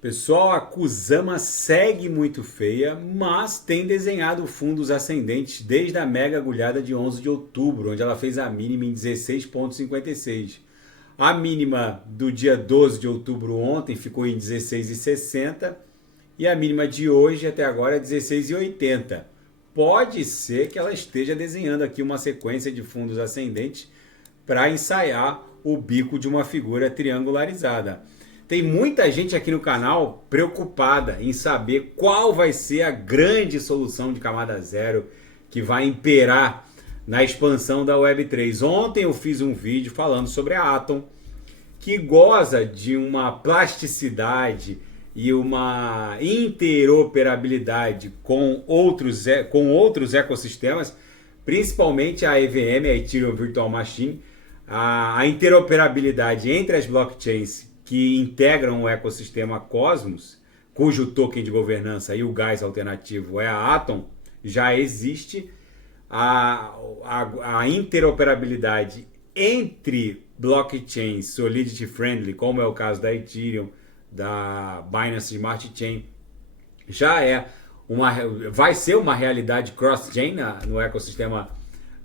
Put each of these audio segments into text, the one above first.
Pessoal, a Kusama segue muito feia, mas tem desenhado fundos ascendentes desde a mega agulhada de 11 de outubro, onde ela fez a mínima em 16,56. A mínima do dia 12 de outubro ontem ficou em 16,60 e a mínima de hoje até agora é 16,80. Pode ser que ela esteja desenhando aqui uma sequência de fundos ascendentes para ensaiar o bico de uma figura triangularizada. Tem muita gente aqui no canal preocupada em saber qual vai ser a grande solução de camada zero que vai imperar na expansão da Web3. Ontem eu fiz um vídeo falando sobre a Atom, que goza de uma plasticidade e uma interoperabilidade com outros ecossistemas, principalmente a EVM, a Ethereum Virtual Machine, a interoperabilidade entre as blockchains que integram o ecossistema Cosmos, cujo token de governança e o gás alternativo é a Atom, já existe. A interoperabilidade entre blockchains Solidity Friendly, como é o caso da Ethereum, da Binance Smart Chain, vai ser uma realidade cross-chain no ecossistema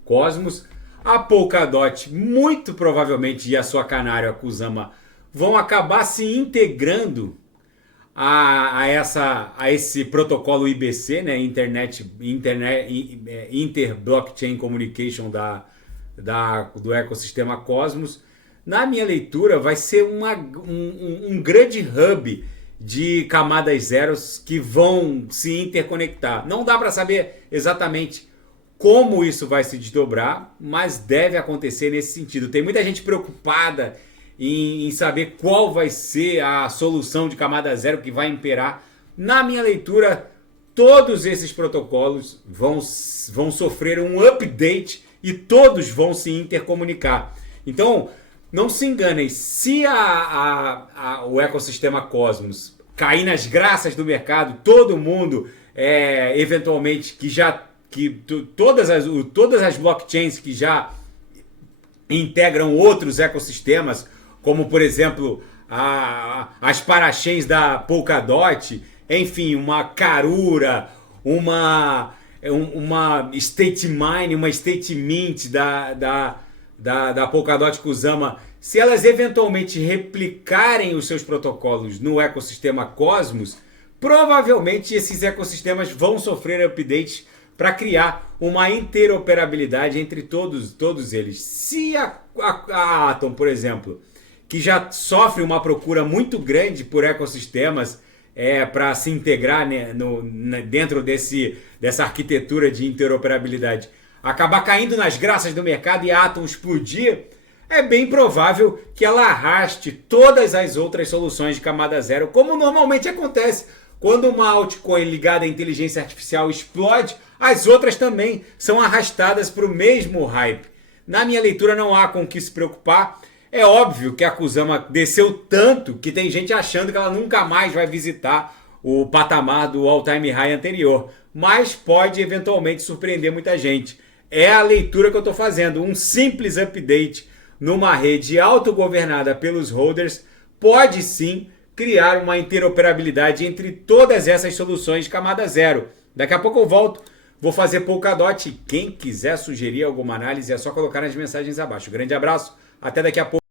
Cosmos. A Polkadot, muito provavelmente, e a sua canário, a Kusama, vão acabar se integrando a esse protocolo IBC, né, Inter-Blockchain Communication do ecossistema Cosmos. Na minha leitura, vai ser um grande hub de camadas zeros que vão se interconectar. Não dá para saber exatamente como isso vai se desdobrar, mas deve acontecer nesse sentido. Tem muita gente preocupada em saber qual vai ser a solução de camada zero que vai imperar. Na minha leitura, todos esses protocolos vão sofrer um update e todos vão se intercomunicar. Então, não se enganem, se o ecossistema Cosmos cair nas graças do mercado, todo mundo, eventualmente, todas as blockchains que já integram outros ecossistemas, como por exemplo as parachains da Polkadot, enfim, uma Karura, uma State Mine, uma State Mint da Polkadot Kusama, se elas eventualmente replicarem os seus protocolos no ecossistema Cosmos, provavelmente esses ecossistemas vão sofrer updates para criar uma interoperabilidade entre todos eles. Se a Atom, por exemplo, que já sofre uma procura muito grande por ecossistemas para se integrar, né, dentro dessa arquitetura de interoperabilidade, acabar caindo nas graças do mercado e a Atom explodir, é bem provável que ela arraste todas as outras soluções de camada zero, como normalmente acontece. Quando uma altcoin ligada à inteligência artificial explode, as outras também são arrastadas para o mesmo hype. Na minha leitura, não há com o que se preocupar. É óbvio que a Kusama desceu tanto que tem gente achando que ela nunca mais vai visitar o patamar do all-time high anterior, mas pode eventualmente surpreender muita gente. É a leitura que eu estou fazendo. Um simples update numa rede autogovernada pelos holders pode sim criar uma interoperabilidade entre todas essas soluções de camada zero. Daqui a pouco eu volto, vou fazer Polkadot. Quem quiser sugerir alguma análise é só colocar nas mensagens abaixo. Grande abraço, até daqui a pouco.